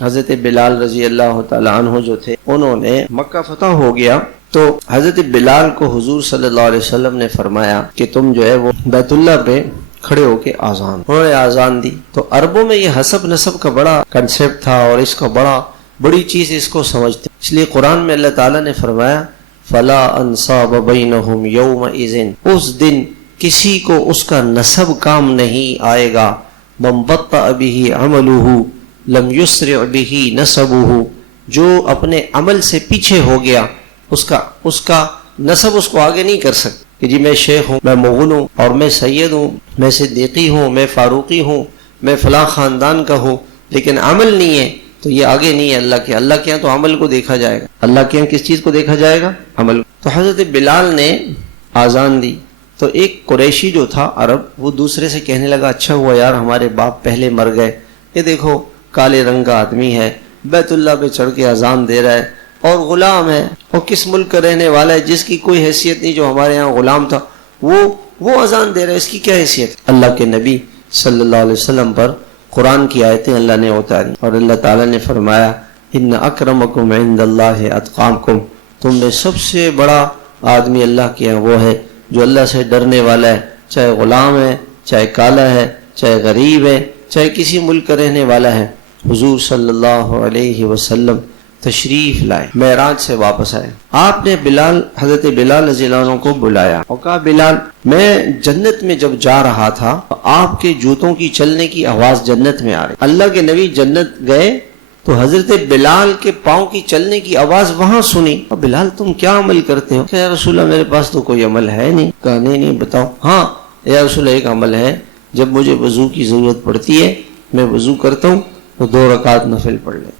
حضرت بلال رضی اللہ تعالیٰ عنہ جو تھے، انہوں نے مکہ فتح ہو گیا تو حضرت بلال کو حضور صلی اللہ علیہ وسلم نے فرمایا کہ تم جو ہے وہ بیت اللہ پہ کھڑے ہو کے آزان، انہوں نے آزان دی۔ تو عربوں میں یہ حسب نسب کا بڑا کنسیپٹ تھا اور اس کا بڑی چیز اس کو سمجھتے، اس لیے قرآن میں اللہ تعالیٰ نے فرمایا فَلَا أَنْصَابَ بَيْنَهُمْ يَوْمَئِذٍ، اس دن کسی کو اس کا نسب کام نہیں آئے گا، مَنْ بَطَّأَ بِهِ عَمَلُهُ لَمْ يُسْرِعْ بِهِ نَسَبُهُ، جو اپنے عمل سے پیچھے ہو گیا اس کا نسب اس کو آگے نہیں کر سکتا کہ جی میں شیخ ہوں، میں مغل ہوں، اور میں سید ہوں، میں صدیقی ہوں، میں فاروقی ہوں، میں فلاں خاندان کا ہوں، لیکن عمل نہیں ہے تو یہ آگے نہیں ہے اللہ کے یہاں تو عمل کو دیکھا جائے گا۔ اللہ کے یہاں کس چیز کو دیکھا جائے گا؟ عمل۔ تو حضرت بلال نے آزان دی تو ایک قریشی جو تھا عرب، وہ دوسرے سے کہنے لگا اچھا ہوا یار ہمارے باپ پہلے مر گئے، یہ دیکھو کالے رنگ کا آدمی ہے، بیت اللہ پہ چڑھ کے اذان دے رہا ہے، اور غلام ہے، اور کس ملک کا رہنے والا ہے جس کی کوئی حیثیت نہیں، جو ہمارے ہاں غلام تھا وہ اذان دے رہا ہے، اس کی کیا حیثیت؟ اللہ کے نبی صلی اللہ علیہ وسلم پر قرآن کی آیتیں اللہ نے اتاری اور اللہ تعالیٰ نے فرمایا ان اکرمکم عند اللہ اتقاکم، تم میں سب سے بڑا آدمی اللہ کے یہاں وہ ہے جو اللہ سے ڈرنے والا ہے، چاہے غلام ہے، چاہے کالا ہے، چاہے غریب ہے، چاہے کسی ملک کا رہنے والا ہے۔ حضور صلی اللہ علیہ وسلم تشریف لائے، معراج سے واپس آئے، آپ نے حضرت بلال رضی اللہ عنہ کو بلایا اور کہا بلال میں جنت میں جب جا رہا تھا آپ کے جوتوں کی چلنے کی آواز جنت میں آ رہی، اللہ کے نبی جنت گئے تو حضرت بلال کے پاؤں کی چلنے کی آواز وہاں سنی، اور بلال تم کیا عمل کرتے ہو؟ کہ یا رسول اللہ میرے پاس تو کوئی عمل ہے نہیں۔ کہا نہیں بتاؤ۔ ہاں یا رسول اللہ ایک عمل ہے، جب مجھے وضو کی ضرورت پڑتی ہے میں وضو کرتا ہوں تو 2 رکعت نفل پڑھ لیں۔